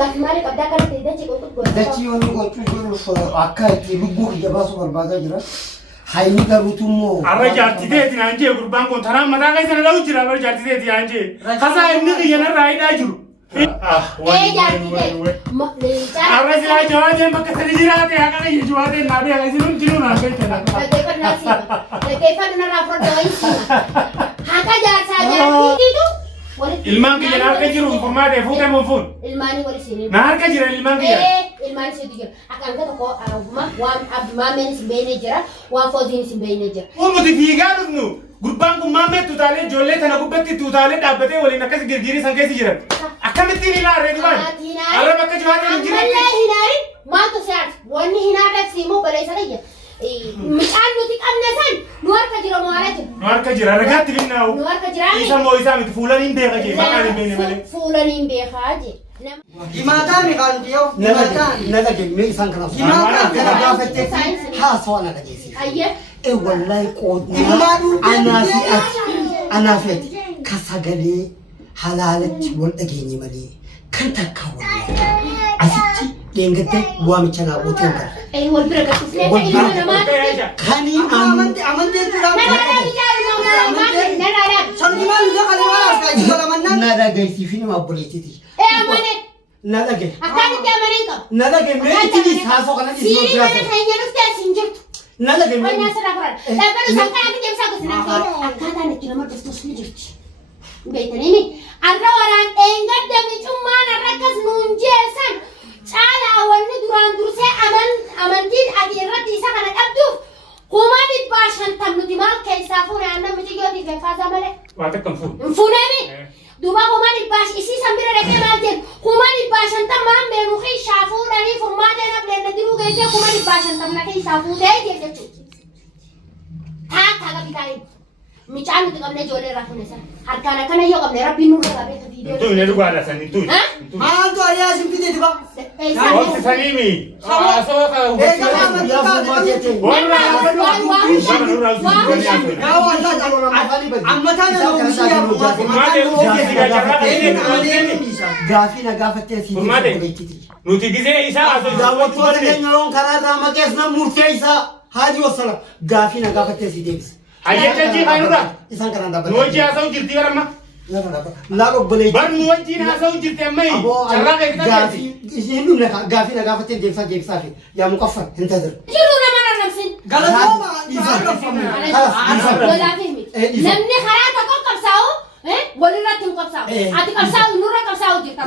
Gaafi maaliif addaa kanatti dachee qoqqooddu? Dachee yoo inni gochuu jiru akka itti lubbuu kiyya baasu barbaadaa jira. Hayni garuutu immoo. Arra jaartiteeti naan jee gurbaan kun tanaan mataa keessa na dha'u jira arra jaartiteeti naan jee. Kasaa inni kiyya narraa hidhaa jiru. Jaartitee. Arra silaa jawaateen bakka sadi jiraate haqa kiyya jawaateen naa beeka isinuun jiru naa beekte na. Dhaggeeffannaa narraa fudhate wayii siima. Haqa jaarsaa jaartiitiitu. Ilmaan kiyya na harka jiru furmaatee fuutee muun. Ilmaanii wali siinii. Na harka jira ilmaan kiyya. Ilmaan isiitu jira. Akka hanga tokko waan maameen isin beeknee jira. Waan fooziin isin beeknee jira. Uumuti fiigaa dhufnu gurbaan kun maamee tutaalee ijoollee tana gubbatti tutaalee dhaabbatee waliin akkas girgirii san keessa jiran. Akkamittiin ilaarree dhufan? Arra bakka jawaateen hin jiran. Mallee hinaarin maaltu si'aati? Wanni hinaarratti siimuu baleessa kiyya. Midhaan nuti qabne san nu harka jira moo ala jira? Nu harka jira ragaatti finnaa'u. Nu harka jiraami? Isa moo isaa miti fuulaniin beeka jee maqaan hin beekne malee. Fuulaniin beekaa jee. Himaataan kan dhiyoo. Naga jennee isaan kanaaf. Himaataan kana gaafattee haasawaa naga jeesi. Ayyee. Wallahi qoodnaa anaafi ati ka sagalee halaalatti wal dhageenye malee kan takka walii asitti dheengattee waamicha naa gootee hin gara. Wal bira gabbisnee ilma namaati. Kani amantii na dhagaysiifin ma obboleettiiti. Amane. Na dhagay. Akkamitti amaneen qabu? Na dhagay meetinis haasoo kana dhiisuu jiraata. Siini mana keenya dhuftee asin jirtu. Na dhagay. Wanni asirraa furan. Dhaabbanni isaan kana akka deemsaa gosinaa ta'e akkaataan itti nama dhuftus ni jirti. Beektanii arra waraan dheengadda micummaan arra akkas nuun jeessan caalaa wanni duraan dursee amantiin ati irratti isa kana dhabduuf kuma 150 nuti maal keessaa fuune aannan mitiyyootiif eeffaasaa malee. Waa takka hin fuune. Hin fuuneemi. Duuba kuma 150 isii san bira dhaqee maal jedhu kuma 150 maan beenu keessaa fuudhanii furmaatee nableen diruu geessee kuma 150 na keessaa fuudhee jechuudha. Taakkaa kapitaaliin. Micaan nuti qabnee ijoollee irraa fuune sana. Harkaan akkana yoo qabne rabbiin nurra qabee viidiyoo. Tuun ni dhugaadha san tuun. Maaltu ariyaa sin fide diba? Wanti saniimi. Haasoo ka Gaafii na gaafattee si nuti gisee isaa haasoo daawwattoota keenya yoon karaa irraa maqees na murtee isaa haadhi wassala gaafii na gaafattee si deebise. Ayyacha ji kanura. Isaan kanaan dhaabbata. Nuwajji haasa'u jirti garama. Laal obboleetti. Bar nuwajjiin haasa'u jirti ammai. Carraa beektaa gaafii isheen dhumne gaafii na gaafattee deebisaa fi yaa muqaffan hin taasisu. Jiruu nama rarrabsin. Galatooma. Namni karaa tokko qabsaa'u walirratti hin qabsaa'u. Ati qabsaa'u nurra qabsaa'u jirta.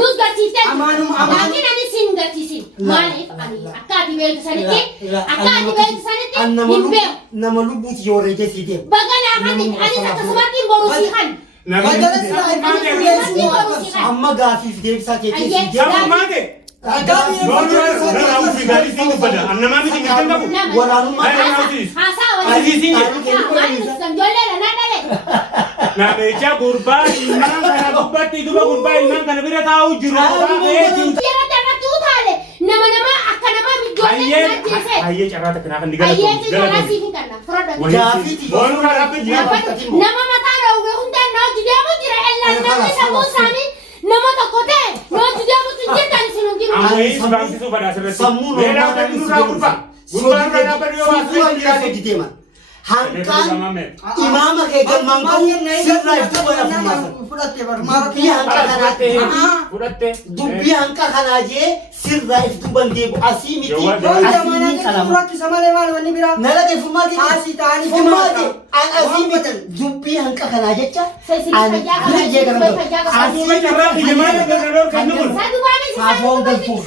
Nus garsiiftee laakiin ani siin garsiisin. Maaliif ani akka ati beektu sanitti hin beeku. Nama lubbuuti yoo reejee sii deemu. Baganaa ani akkasumatti hin boruu sii kan. Amma gaafiif deebisaa keetii sii deemu. Sama maate. Annamaa miti mirkan qabu. Waraanummaa Namecha gurbaa ilmaan kana gubbatti duba gurbaa ilmaan kana bira taa'u jiru. Ayyee carraa takka naafa ndigalatu. Nama mataa dhawwee hundaan naa jideemu jira ellaan namni sammuu isaanii nama tokko ta'e naa jideemutu jirtan isin jiru. Ammayii sibaamsisuu badhaasa irratti. Sammuu Beelaa ta'e nurraa gurbaa. Gurbaan irraa dhaabbatu yoo baasuu hanqaan imaama kee galmaan qabu sirraa iftuu godha dubbii hanqa kanaa jee sirraa iftuu bandeebu asii miti asii qalama nalage furmaati asii miti dubbii hanqa kanaa jecha bira jee garagaru saafoon galfuuf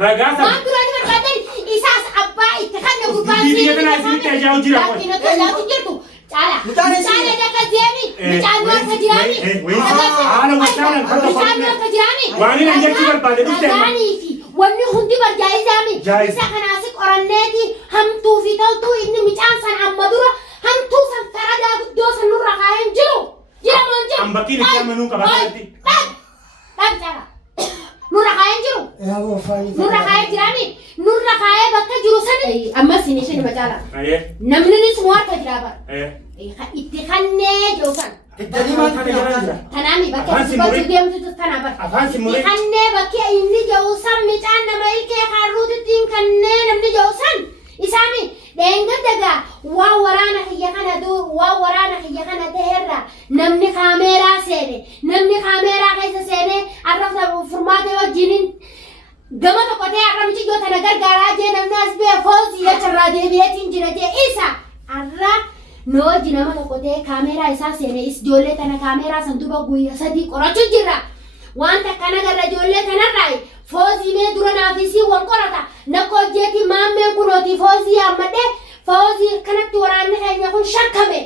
Ragazza. Ma durani berkata isas apa itu kan yang berbahasa. Dia kena sini jauh jauh. Kita jauh jauh. Cala. Cala dia kajiani. Bicara kajiani. Bicara kajiani. Wani nanti kita pada itu. Wani fi. Wani hundi berjaya jami. Bisa kan asik orang neti. Ham tu vital tu ini bicara san amadura. Ham tu san farada dosa nurra kain jero. Jero manjero. Ambaki ni kaya menu kabati. Tak cara. Nurra kaya jiru. Nurra kaya jirami. Nurra kaya bakka jiru sani. Amma sini shini macala. Namni ni semua harka jiraba. Itti kanne josan. afaan simuree kannee bakki inni jawusan midhaan nama ilkee harruutittiin kannee namni jawusan isaami dheengaddagaa waa waraana kiyya kana ta'erra namni kaameeraa seene namni kaameeraa keessa seene arrabsa furmaatee wajjiniin gama tokko ta'e arrabchi yoo tana gargaaraa jee namni as bee foosii jecharraa deebi'eetiin jira jee isa arra nooji nama tokko ta'e kaameeraa isaa seene ijoollee tana kaameeraa san duba guyyaa 3 qorachuu jirra wanta kana garra ijoollee tanarraa foosii mee dura naafisii wal qorata nakko jeeti maammeen kunooti foosii ammadhe foosii kanatti waraanni keenya kun shakkame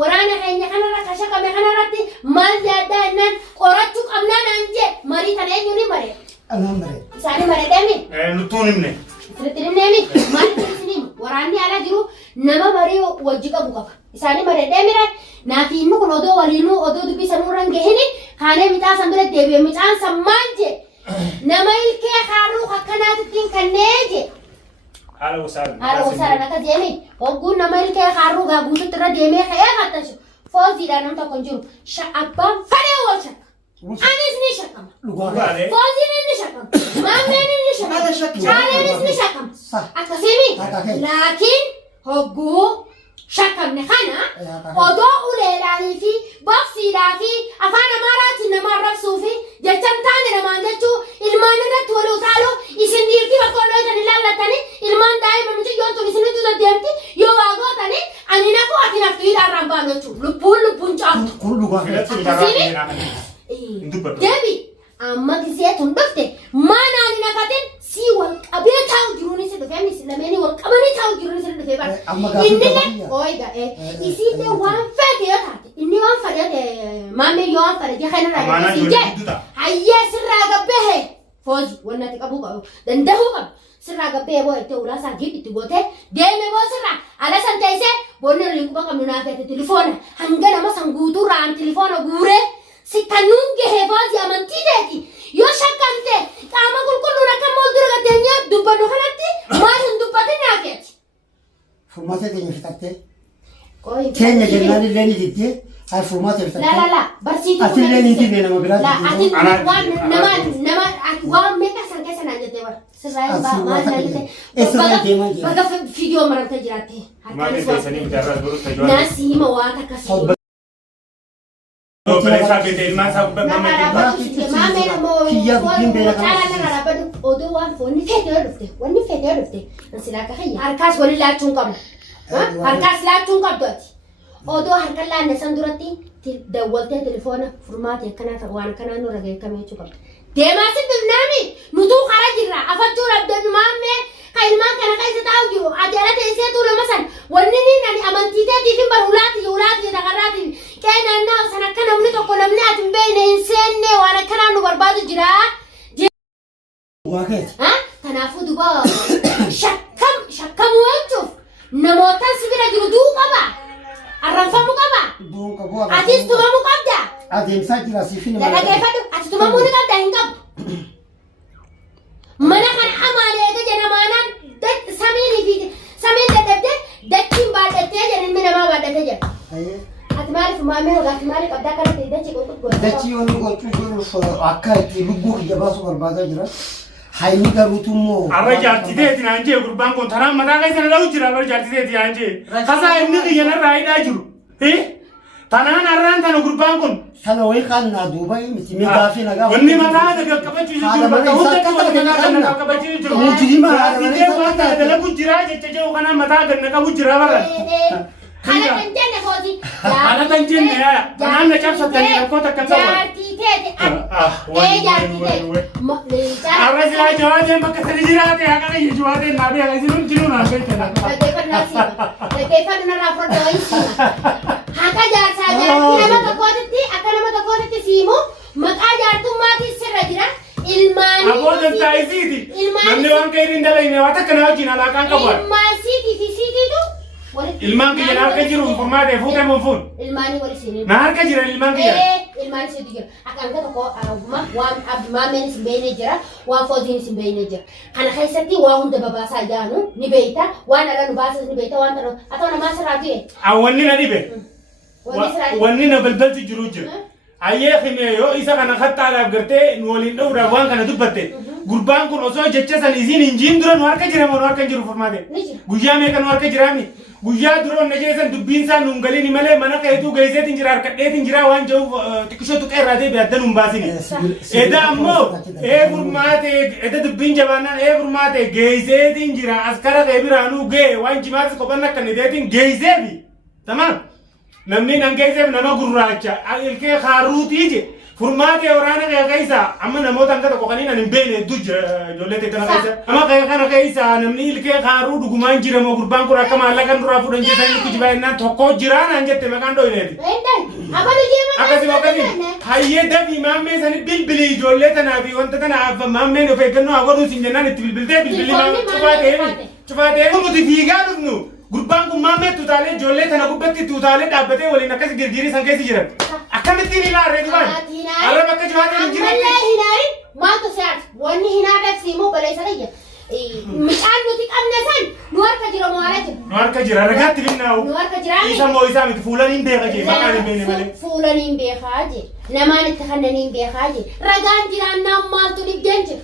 waraana keenya kanarra ka shakkame kanarratti maal yaaddaa innaan qorachuu qabnaan anje marii tana eenyuun hin maree Anaan bare. isaanii mareedhami nutuun himne sirriitti himneemi maal isiniim waraanni ala jiru nama marii wajji qabu qaba isaanii mareedhamire naafi inni kun odoo waliinuu odoo dubbisanuu irra hin gahini kaanee mixaa san bira deebi'e mixaan san maal je nama ilkee haaruu akkanaatittiin kannee je haala wasaara naka deemi hogguun nama ilkee haaruu gaaguututti irra deemee ka'ee kattashu fooziidhaan nam tokko hin jiru abbaan fadhee wal shakka anis ni shakkama dhugaadhe fooziin inni shakkama maammeen inni shakkama chaaleenis ni shakkama akkasiimi laakiin hogguu shakkamne kana odoo uleedhaanii fi boksiidhaa fi afaan amaaraatiin nama arrabsuu fi jechan taane namaan jechuu ilmaan irratti wal utaaluu isin dhiirtii bakka olootan ilaallatanii ilmaan daa'ima miti yoo tun isinitti deddeemti yoo waa gootanii ani nafu ati naftu hidhaarraan baanu jechuu lubbuun caaftu. Kun dhugaa. Deebi amma gisee tun dhufte maanaan hin hafatin si wal qabee taa'u jiruun isa dhufee mis lameenii wal qabanii taa'u jiruun isa dhufee bara inni oiga isiillee waan fedhe yoo taate inni waan fedhe maammee yoo waan fedhe jee kanarraa gabbisi jee hayyee sirraa gabbehe foozi wanna ati qabuu qabu dandahuu qabu sirraa gabbee boo itti ulaasaa jiib itti gootee deeme boo sirraa ala san teessee boonni waliin quba qabnu naafeete tilifoona hanga nama san guutuurraan tilifoona guuree sikanun gehe foozi amantii deeti yoo shakkamte qaama qulqulluun akka mool dura gatteenyaa dubbannu kanatti maal hin dubbatin naafeeti. Furmaata keenya fixattee. Keenya jennaan illee ni diddee haa furmaata fixattee. La barsiituu. Ati illee ni dibee nama biraa diddee. Nama waan meeqa san keessa naan jettee bara. Sirraa maal naan jettee. Eessarraa deemaa jira. Bakka fiidiyoo marartee jiraatte. maali teessanii jaarraa godhu tajaajilu. Naasi hima waa takkasii. Obboleessaa beekee ilmaan isaa gubbaa odoo waan foonni fedhee dhufte wanni fedhee dhufte silaa akka hayya harkaas waliin laachuun qabna harkaas laachuun qabdooti odoo harka laanne san duratti dawwaltee telefoona furmaate akkanaa waan akkanaa nurra geekkamee jechuu qabda deemaa si bilnaami nutuu karaa jirra afachuu dhabdee maammee ka ilmaan kana keessa taa'u jiru ajaala teesseetu nama san wanni ni nani amantiiteetiif hin baru ulaati dagarraati qee naannaa san akka namni tokko namni ati hin beekne hin seenne waan akkanaa nu barbaadu jira. Kanaafuu duba shakkamuu jechuuf namootaan si bira jiru du'uu qaba arranfamuu qaba atis tumamuu qabda. Adeemsaa jira siif hin dhaggeeffadhu ati tumamuu ni qabda hin qabdu. Mana kana amaalee eega jedhamaanaan samiin dadhabdee dachiin baadhattee jedhan ilmi namaa baadhattee jedha. Ati maaliif maamee hogaati maaliif qabdaa kana ta'e dachii qoqqooddaa. Dachii wanni gochuu jiruuf akka itti lubbuu kiyya baasuu barbaadaa jira. Hayni garuutu immoo. Arra jaartiteeti naan jee gurbaan kun tanaan mataa keessa na dha'u jira arra jaartiteeti naan jee. Kasaa inni kiyya narraa hidhaa jiru. Tanaan arraan tana gurbaan kun. Sana wayii kan naa duuba miti mee gaafii nagaa. Wanni mataa qaqqabachuu jiru bakka hundatti wal mataa qaqqabachuu jiru. Mujirima jaartitee waan kana dalagu jira jecha jehu kanaan mataa ganna qabu jira bara. Kana kan jenne footi. Kana kan jenne yaa. Kanaan na cabsatanii rakkoota akka ta'u. Jaartiteeti. Jaartiteeti. Arra silaa jawaateen bakka sadi jiraate haa kana iyyuu jawaateen naa beeka isinuun jiru naa beekana. Dhaggeeffannaa narraa fudhate wayii siima. Akka jaarsaa jaartii nama tokkootitti siimu maqaa jaartummaatiin sirra jira. Ilmaanii. Aboon taa'isiiti. Namni waan ka'e hin dalayne waan takka na wajjin alaaqaan qabu. Ilmaan siitii fi siitiitu. Ilmaan kiyya na harka jiru furmaatee fuutee mun fuun. Ilmaanii wali siinii. Na harka jira ilmaan kiyya. Ilmaan isiitu jira. Akka hanga tokko waan maameen isin beeknee jira waan fooziin isin beeknee jira. Kana keessatti waa hunda babaasaa jaanu ni beeyta waan ala nu baasas ni beeyta waan ta'u namaa sirraa du'e. Wanni na dhibe. Wanni na balbalti jiru jira. Ayyee himee yoo isa kana kattaadhaaf gartee nu waliin dha'uudhaaf waan kana dubbatte. Gurbaan kun osoo jecha san isiin hinjiin dura nu harka jira moo nu harka hin jiru furmaate. Guyyaa meeqa nu harka jiraami. Guyyaa dura onna jeesan dubbiin isaa nuun galiin malee mana keetuu geesseetiin jira harkadheetiin jira waan jiruuf xiqqishoo tuqee irraa deebi'ee adda nuun baasini. Eda ammoo furmaate eda dubbiin jabaannaan furmaate geesseetiin jira askara kee biraanuu gee waan jimaatis kophan akka nideetiin geesseefi. Tamaam. Namni nangeesseef nama gurraacha ilkee haaruutii je furmaate waraana kee keessa amma namoota hanga tokko kaniin ani hin beekne hedduu jira ijoollee teessana keessa amma kana keessa namni ilkee haaruu dhugumaan jira moo gurbaan kun akka maallaqan duraa fuudhan jeesanii ilku jibaayinaan tokko jiraan jette maqaan dho'ineeti. Akkasii hayyee dafii maammee sani bilbili ijoollee tanaa fi wanta tanaaf maammeen of eeggannoo haa godhuu siin jennaan itti bilbiltee bilbilii cufaatee nuti fiigaa dhufnu. Gurbaan kun maammee tutaalee ijoollee tana gubbatti tutaalee dhaabbatee waliin akkas girgirii san keessa jiran. Akkamittiin ilaarree dubaan? Arraba akka jibaatee hin jiran. Mallee hinaarin maaltu se'aati? Wanni hinaarratti immoo baleessa dhiyya. Midhaan nuti qabne san nu harka jira moo ala jira? Nu harka jira ragaatti finnaa'u. Nu harka jiraami. Isa moo isaa miti fuulaniin beeka jee maqaan hin beekne malee. Fuulaniin beekaa jee. Namaan itti kannaniin beekaa jee. Ragaan jiraannaan maaltu dhibdeen jira?